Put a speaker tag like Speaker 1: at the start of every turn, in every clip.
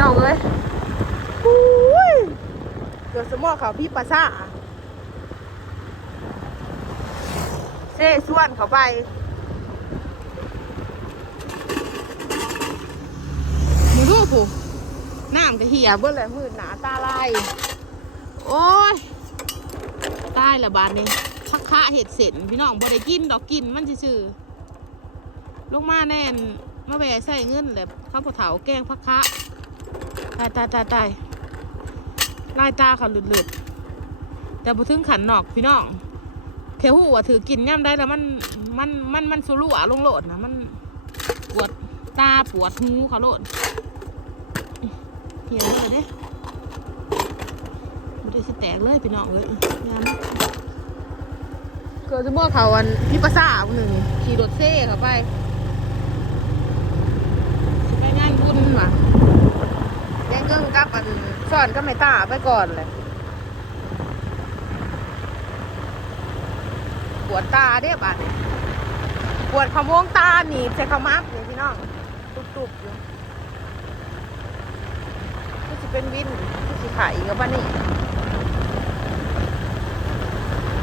Speaker 1: น้องเอ้ยอุ้ยเกิดสมอเขาพี่ปลาซ่าเซ่ส่วนเขาไปมึงดูผูน้ำก็เหี่ยเบิ่เลยมืดหนาตาลายโอ้ยตายละบาดนี้พักคะเห็ดเสร็จพี่น้องบ่ได้กินดอกกินมันซื่อๆลงมาแน่นมาแหวใส่เงินแบบข้าวเถาแกงพักคะ ตายตายตายตายลายตาเขาหลุดๆแต่บ่ถึงขันนอกพี่น้องเทหูว่าถือกินย่ำได้แล้วมันมันมันมันสุรุ่ะลงโลดนะมันปวดตาปวดหูเขาโลดเหี่ยวเลยเด้มันจะสิแตกเลยพี่น้องเอ้ยยามเกิดจะบอกเขาอันพี่ภาษาหนึ่งขี่รถเซ่เขาไปสิไปงานบุญว่ะแย่งเกิ้งกับอันสอนก็ไม่ตาไปก่อนเลยปวดตาเด้บัดนี้ปวดขมวงตาหนีบใส่ขมับนี่พี่น้องตุบๆอยู่ก็จะเป็นวินก็จะขายกับบ้านนี่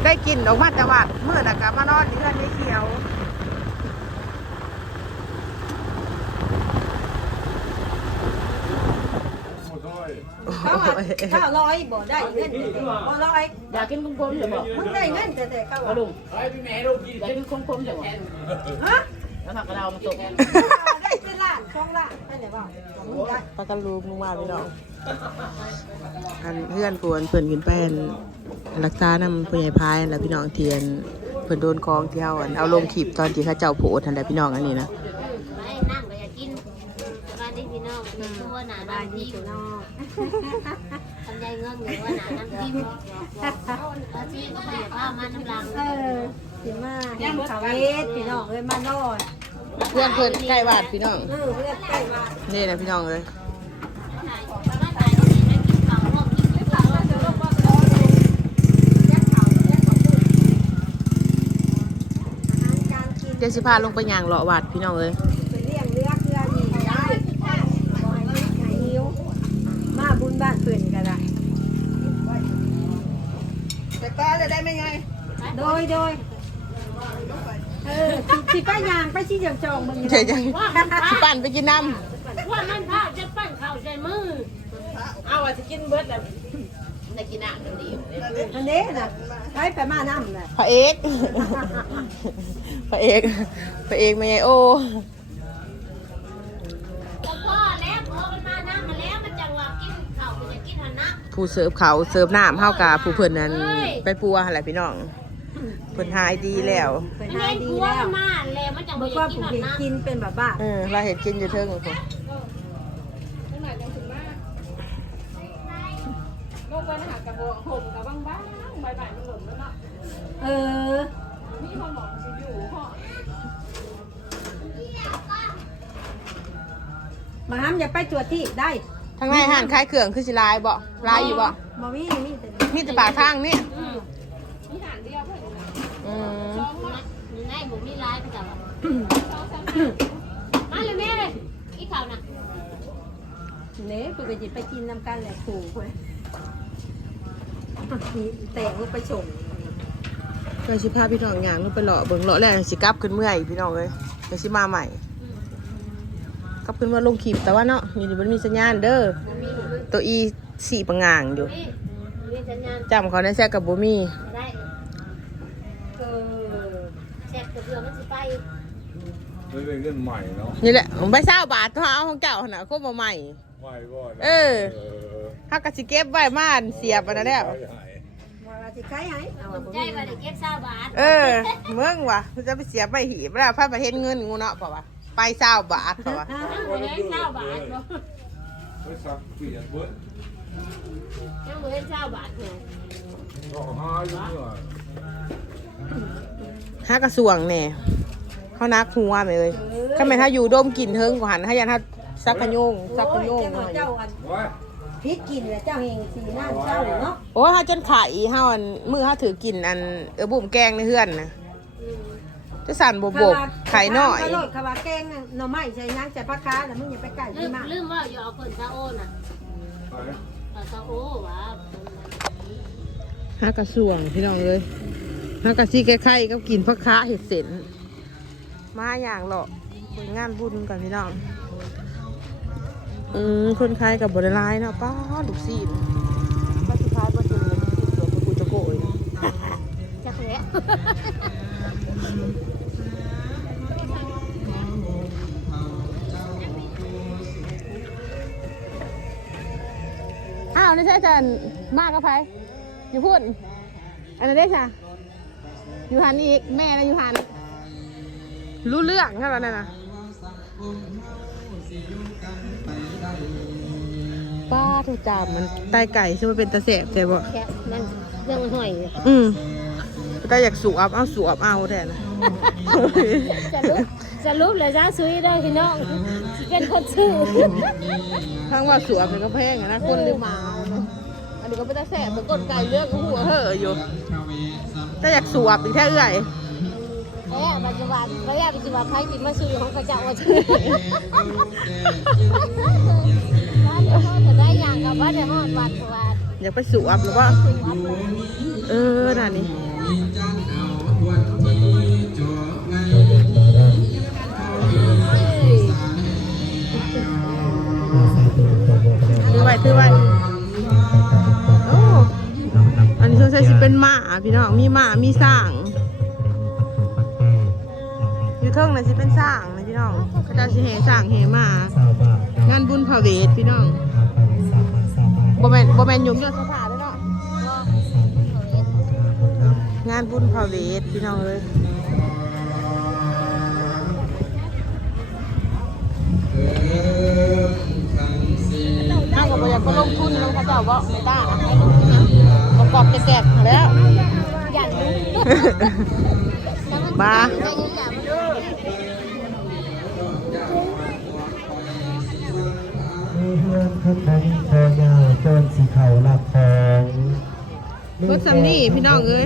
Speaker 1: ได้กินออกมาแต่วัดเมื่อนะกะมานอนที่เรือนไม่เขียว
Speaker 2: เขาว่าเก้าร้อยบ่ได้เงินบ่ร้อย
Speaker 3: อยากกินคมๆเดี๋ยวบอก
Speaker 2: มึงได้เงินแต่แต่เก้า
Speaker 3: เอาลุงอยากกินคมๆเดี๋ยวบอก
Speaker 2: ฮะ
Speaker 3: แล้วผักกระเดามาตก
Speaker 2: ได้สิล้านสองล้านได้ไหนบ่มึงได้
Speaker 1: ปลากระลูกลงมาพี่น้องอันเพื่อนปวนเพื่อนกินแป้นรักษานำผู้ใหญ่พายนั่นแหละพี่น้องเทียนเพื่อนโดนคลองที่เอาอันเอาลงขีบตอนที่เข้าเจ้าโผล่ทันแหละพี่น้องอันนี้นะ
Speaker 4: ไม่นั่งก็อยากกินบ้านที่พี่น้องมีตัวหนาน้ำจิ้ม ทำใจเงินหรือว่าหนาน้ำจิ้มเอาที่ก็เดี๋ยวผ้ามาน้ำลัง
Speaker 2: เออสิมาเห็นเขาเวทพี่น้องเอ้ยมานอน
Speaker 1: เพื่อนเพื่อนใกล้บาดพี่น้อง
Speaker 2: เออเพื่อนใกล้บ้าน
Speaker 1: นี่นะพี่น้องเลย
Speaker 4: มาถ่ายตรงนี้นะกินข้าวร่วมกินข้าวร่วมจะร่วมว่า
Speaker 2: การกิน
Speaker 1: เดี๋ยวสิพาลงไปย่างเลาะวัดพี่น้องเลย
Speaker 2: ไปเลี้ยงเรือเรือนี่ได้บ่ให้หิวให้หิวมาบุญบ้านเพิ่นก็ได้
Speaker 1: แต่ป้าจะ ได้ไม่ไง
Speaker 2: โดยโดยเออสิสิไปย่างไปสิจังจองมึง
Speaker 1: เฉยจังสิปั่นไปกินน้
Speaker 4: ว่ามันผ้าจะปั้นข้าวใส่มือ
Speaker 3: เอาอะจะกินเบิร์ดแล้วได้กินอะกันดี
Speaker 2: อันนี้น่ะไปไปมาน้ำน่ะำ
Speaker 1: พระเอกพระเอกพระเอกไม่ไงโอ้
Speaker 4: แล้วพ่อแล้วพอมันมานั่งมาแล้วมันจังหวะกินข้าวมันจะกินหันนะ
Speaker 1: ผู้เสิร์ฟเขาเสิร์ฟน้ำเฮากาผู้เพิ่นนั้นไปปัวอะไรพี่น้องเพิ่นหายดีแล้ว
Speaker 2: เพิ่น
Speaker 4: อัน
Speaker 2: หา
Speaker 4: นี้
Speaker 2: ยดี
Speaker 4: กลัว
Speaker 2: แล้ว
Speaker 4: มันมาแล้วมันจังห
Speaker 2: บ
Speaker 4: วะ
Speaker 2: อกว่า
Speaker 4: กิน
Speaker 2: ผู้
Speaker 4: หัน
Speaker 2: เห็น
Speaker 4: นะ
Speaker 2: กินเป็นแบบบ้า
Speaker 1: เออเราเห็นกินอยู่เทิงของผม
Speaker 3: ลงไปนะหากระบอกห่มกับบางบ้างใบใบมันหล่นแล้วเนาะ
Speaker 2: เออ
Speaker 3: มีคนบอกสิอยู่ห่อ
Speaker 2: มาห้ามอย่าไปตรวจที่ได้
Speaker 1: ทางในอาหารคล้ายเครื่องคือสิลายบ่ลายอยู่บ่
Speaker 2: บ่มีมีแต่
Speaker 1: มีแต่ปากทางนี่
Speaker 3: มีหานเดียวเพื่อน
Speaker 1: อืม
Speaker 4: มีไงผมมีลายประจำมาเลยแม่เลยอีข้าวนะ
Speaker 2: เน่เพิ่นก็สิไปกินน้ำกันแหละขู่เพิ่นแต่งลงไปชง
Speaker 1: ก็สิพาพี่น้องย่างลงไปเลาะเบิ่งเลาะแล้วสิกลับขึ้นเมื่อยพี่น้องเอ้ยเดี๋ยวสิมาใหม่ กลับขึ้นมาลงขีบแต่ว่าเนาะอยู่นี่มันมีสัญญาณเด้อตัวอีสี่ปังงางอยู่
Speaker 4: นี่มีสัญญาณ
Speaker 1: จำเขาในแซกกับบ่มี
Speaker 4: ได้
Speaker 2: เออ
Speaker 4: แชทกับเรือมันสิไป
Speaker 5: ไม่เป็นเงินใหม่เนาะ
Speaker 1: นี่แหละผมไปเศร้าบาทเท่าเอาของเจ้าหั่นน่ะโคบ่ใหม่
Speaker 5: ใหม่ก่อน
Speaker 1: เออเฮาก็สิเก็บไว้ม่านเสียบอันนั้นแล้ว
Speaker 5: ใหาย
Speaker 2: ว่าสิขายให้เอา
Speaker 4: สนใจว่าได้เก็บซาบาท
Speaker 1: เออเมืองว่ะมันจะไปเสียไปหีบแล้วพาไปเห็นเงินงูเนาะเปล่าวะ ไปเศร้าบาทเปล่าวะ
Speaker 4: ยังบ่ได้ซาบาทเนาะ
Speaker 5: ไม่ซักเปลี่ยนเบิด
Speaker 4: ยังบ่ได้ซาบาทเนาะ
Speaker 5: ก็หาอยู่เมื่อ
Speaker 1: ห้ากระสวงแน่เขานักหัวไปเลยถ้าไมถ้าอยู่ดมกลิ่นเทิงกว่าหันถ้ายันถ้าซักขะโยงซักขะโยง
Speaker 2: เจ้า
Speaker 1: หน่อย
Speaker 2: เจ้าอัน
Speaker 5: ไว้
Speaker 2: พิษกินแล้วเจ้าเฮงสีหน้าเจ้าเนาะ
Speaker 1: โอ้ถ้าจนไข่เฮาอันมือเฮาถือกินอันเออบุ่มแกงในเฮือนนะ จะสั่นบบกไข่น้อย
Speaker 2: ขาวขาวแกงหน่อไม้ใส่ย่างใส่ผักค้าแล้วมึงอย่าไปไก่
Speaker 4: ลื
Speaker 2: ที่
Speaker 4: ม
Speaker 2: มาก
Speaker 4: ลืมว่าอยู่เอาคนซาโอน่ะ
Speaker 5: ไป
Speaker 4: เอาซาโอวะ
Speaker 1: ฮากระสวงพี่น้องเลยฮากระซี่ไข่ๆกับกินพักค้าเห็ดเส้นมาอย่างหรอกเบิ่งงานบุญกันพี่น้องอืมคนขายกับบริลายเนาะป้าลูกซีนป้ จันมากกับไผอยู่พุ่นอันนั้นได้ค่ะอยู่หันอีกแม่นะอยู่หันรู้เรื่องครับอันนั้นนะป้าถูกจามมันไตไก่ใช่ไหมเป็นตะแสบแต่บ่
Speaker 4: แค่มันเรื่องมันห่วยเลย
Speaker 1: อืมก็อยากสูบเอาสูบเอาแทนนะ
Speaker 4: จะลุกจะลุกเลยจ้าซุยได้พี่น้องสิเป็นคนซื้อ
Speaker 1: ทั้งว่าสูบเป็นก็แพงอะนะคนลืมมาเอาเนอะอันนี้ก็เป็นตะแสบเป็นกดไก่เลือกหัวเหอะอยู่แต่อยากสูบอีกแค่เอื่อย
Speaker 4: เอ้ยปัจจุบันเอ้ยปัจจุบันใครกินมาซื้อของเขาเจ้าว่าซื้อบ้านเดี๋ยวฮอดจะได้อย่างกับบ้านเดี๋ยวฮอดวัดเพราะว่า
Speaker 1: อยากไปสูบหรือว่าเออน่ะนี่ถือไว้ถือไว้ พี่น้องมีหมามีสร้างอยู่เทิงน่ะสิเป็นสร้างนะพี่น้องเขาเจะสิแห่สร้างแห่หมางานบุญพระเวทพี่น้องบ่แม่นบ่แม่นยงยศสถาเด้อเนาะงานบุญพระเวทพี่น้องเลยถ้าก็บ่อยากก็ลงทุนน้องเขาเจ้าบ่ไม่ได้อะให้ลงทุน นะประกอบแกกๆแล้ว
Speaker 4: อยากรู้
Speaker 1: บ้า
Speaker 4: จะยืนอยากมาดู
Speaker 6: มีเพื่อนคนนั้นคอยาวจนสีเขาหลับของ
Speaker 1: รถซัมนี่พี่น้องเอ้ย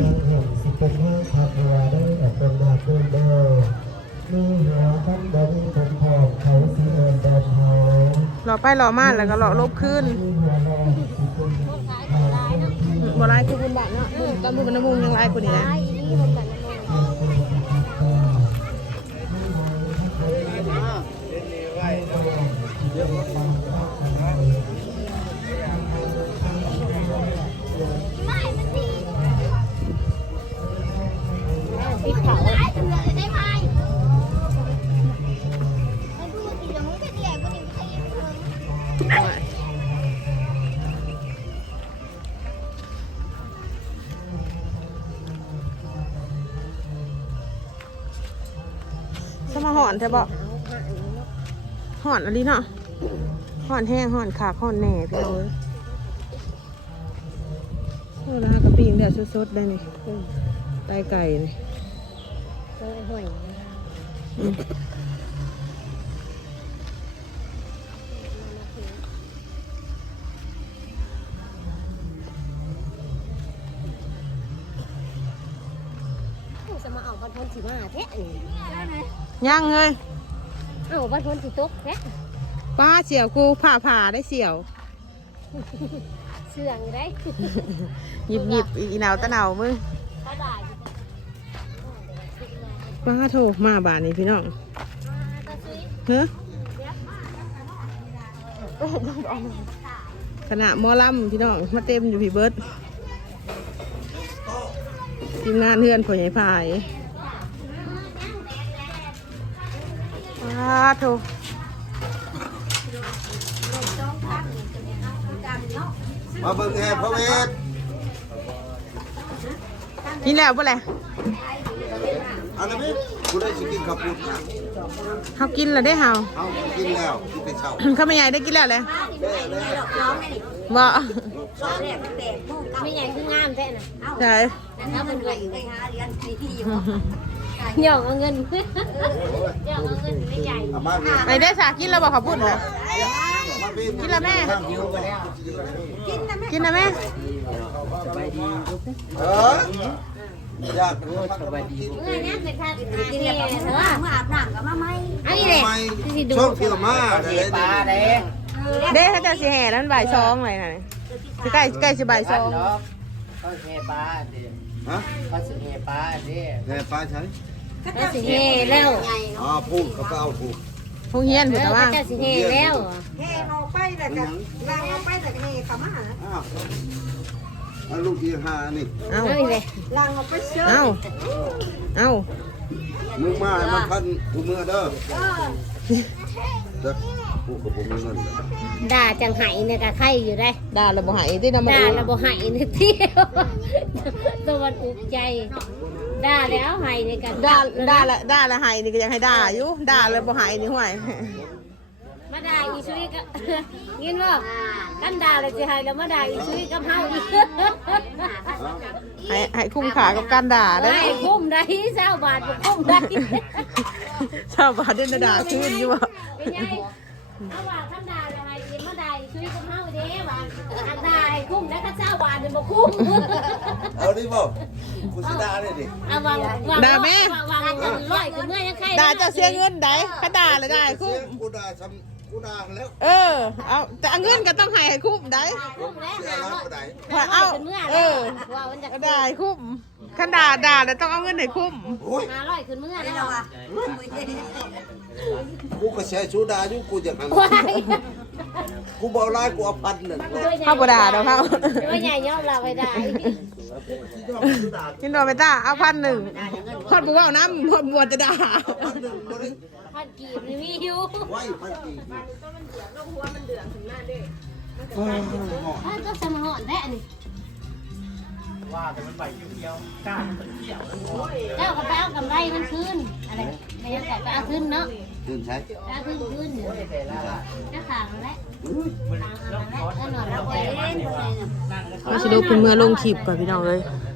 Speaker 6: สิเป็นเมื่อขับเรือได้แต่เป็นนาเพื่อนเด้อมีหัวทั้งดงคนทองเขาสีเอินแดนเฮาร
Speaker 1: อไปรอมาแล้วก็รอลบขึ้น
Speaker 6: มีหัวแรงสิเป็นเขา
Speaker 1: บ่ลายคือบุญบาทเนาะตามบุญบรรณมุงยังลายกว่านี้นะ
Speaker 4: ไอ้นี่มันกันนะติดเขา
Speaker 1: แท้บ่หอนอะไรเนาะหอนแห้งหอนขากหอนแหน่พี่น้องเอ้ยโอ้แล้วหากระปิ้งเดี๋ยวสดๆได้นี่ไตไก่นี่ มา
Speaker 4: เอาบ้านพ้นสีมาแท้
Speaker 1: ย่างเลย
Speaker 4: เอาบ้านพ้นสีตกแท้
Speaker 1: ป้าเสี่ยวกูผ่าผ่าได้เสี่ยว
Speaker 4: เสื่องได้
Speaker 1: หยิบหยิบอีหนาวตะหนาวมึง
Speaker 4: เขาได้
Speaker 1: ป้าโทรมาบานนี้พี่น้องเฮ้ขณะหมอลำพี่น้องมาเต็มอยู่พี่เบิร์ดทีมงานเพื่อนพ่อใหญ่พาย ป้าโทร
Speaker 6: มาเบิ่งแห่พระเวท
Speaker 1: กินแล้วป่ะแหละ
Speaker 6: อันนี้กูได้สิกินข้าวปุ้นนะ
Speaker 1: เขากินแล้วได้เฮา
Speaker 6: เอากินแล้วกินแต่เช้า
Speaker 1: เขาไม่ใหญ่ได้กินแล้วเลย
Speaker 6: แม่เลย
Speaker 1: บ่
Speaker 4: ไม่ใหญ่คืองามแท้น่ะ
Speaker 1: ใช่
Speaker 4: ถ้ามันรวย หยอกเอาเงินหยอกเอาเงินไม่ใหญ่
Speaker 6: เอามาเวีย
Speaker 1: ไอ้ได้สากินแล้วบอกขอ
Speaker 6: มาเวียน
Speaker 1: กินแล้วแม่
Speaker 6: หิวกันแล้ว
Speaker 1: กินนะแม่
Speaker 6: เออ
Speaker 7: ยากรู้สบายดี
Speaker 4: เมื่อนี้เป็นทาเป็นท่าเนี่ยเถอะ
Speaker 2: เมื่ออาบน้ำก็มาไหม
Speaker 4: อันนี้แหละ
Speaker 7: ไม่
Speaker 4: ที่ดู
Speaker 7: ช่วงเที่ยวมา
Speaker 8: เสียปลาเด้
Speaker 1: เด้เขาจะสิแห่แล้วมันบ่ายสองเลยนะสิใกล้ใกล้สิบ่ายสอง
Speaker 8: เขาเสียปลาเด้
Speaker 7: ฮะ
Speaker 8: เขาเสียปลาเด้
Speaker 7: แม่ป้าใช้
Speaker 4: ก็สิเฮแล้ว
Speaker 7: อ๋อพูดเขาก็เอาพูด
Speaker 1: พงเฮียน
Speaker 4: เอ
Speaker 1: พุ่น
Speaker 4: อ
Speaker 1: แต่
Speaker 4: ก็
Speaker 1: ว่า
Speaker 4: จะสิเฮแล้ว
Speaker 2: แห่เอาไปแต่ก็ลางเอาไปแต่ก็แห่เขามาหา
Speaker 7: อ้าวแล้วลูกที่ห้านี่
Speaker 1: เอ้า
Speaker 4: เอาอีกเลย
Speaker 2: ลางเอาไปเชื่อ
Speaker 1: เอ้า เอ้า
Speaker 7: มึงมาให้มันพันกูมือเด้อเด้อกูกับผมมีเงินเลย
Speaker 4: ด่าจังไห้เนี่ยก็ไข่อยู่ได้
Speaker 1: ด่าแล้วบ่ใหายที่นำมา
Speaker 4: ด่า
Speaker 1: ดู
Speaker 4: แล้วบ่ไห้เนี่ยเที่ยวตัวมันอุกใจ ด่าแล้วไห้เนี่ยก็
Speaker 1: ด่าด่าละด่าละใหายนี่ก็ยังให้ด่าอยู่ด่าแล้วบ่ใหายนี่ห่วย
Speaker 4: มาด่าอีชุยก็ยินบ่กันด่าแล้วสิไห้แล้วมาด่าอีชุยกับเฮาอีก
Speaker 1: ให้ให้คุ้มค่ากับการด่าเด้อ
Speaker 4: ได้คุ้มได้เจ้าบาทบ่คุ้มได้
Speaker 1: ชาวบ้านเด่นด่าขึ้นอยู่บ่
Speaker 4: เป็นไงเอาว่าคันด่าแล้วไห้สิมาด่าอีชุยกับเฮาเด้ว่าคันด่าให้คุ้มแล้วก็เจ้าบาทนี่บ่คุ้ม
Speaker 7: เอาดิบ่กูสิด่าเลยดิ
Speaker 4: เอาวางวางวางวางจะร้อยคือเมื่อยังใคร
Speaker 1: ด่าจะเสียเงินได้ถ้าด่าแล้วได้คุ้ม
Speaker 7: กูด่าซ้ำกูด่าแล้ว
Speaker 1: เออ เอาแต่เอาเงินก็ต้องให้ให้คุ้มได้
Speaker 4: คุ้มแล้ว
Speaker 7: เสีย
Speaker 4: หา
Speaker 7: แล้ว
Speaker 4: ร้อย
Speaker 7: กูได้
Speaker 1: พอเอา
Speaker 4: เมื่อ
Speaker 1: เอ
Speaker 4: แล้ว
Speaker 1: อ
Speaker 4: ว่ามันจะ
Speaker 1: ได้คุ้ม คันด่าด่าแล้วต้องเอาเงินให้คุ้ม
Speaker 7: โอ้ย
Speaker 4: หาร้อยขึ้นเมื่อแล้ว
Speaker 7: กูก็แช่ชูด่าอยู่กูอยากหัน
Speaker 4: ว้าย
Speaker 7: กูบอกลายกูเอาพันหนึ่งเลย
Speaker 1: เข้าบ่ด่าดอกเขา
Speaker 4: ด้วยใหญ่ยอมเราไปได้
Speaker 1: กินดอกไปต้าเอาพันหนึ่งพอดบอกว่าเอาน้ำพอดบวชจะด่า
Speaker 7: พันหนึ่งบ่ได้
Speaker 4: พันกีบนี่มีอยู่
Speaker 7: ไว้พันกี่
Speaker 4: ถ้าก็สมหอนแท้นี่
Speaker 8: ว่าแต่มันใบเขียวๆก้านมันเขียว
Speaker 4: เจ้าก็ไปเอากำไรมันคืนอะไรไม่ยังแต่ไปเอาคืนเนาะ
Speaker 7: ตื่นใช้
Speaker 4: ไปเอาคืนคืน
Speaker 8: แต่ละละ
Speaker 4: จะขางแล้วขางแล้วเออหนอนเราไปเล่น
Speaker 1: เราสิดูคุณเมื่อลงคลิปก่อนพี่น้องเลย
Speaker 8: เ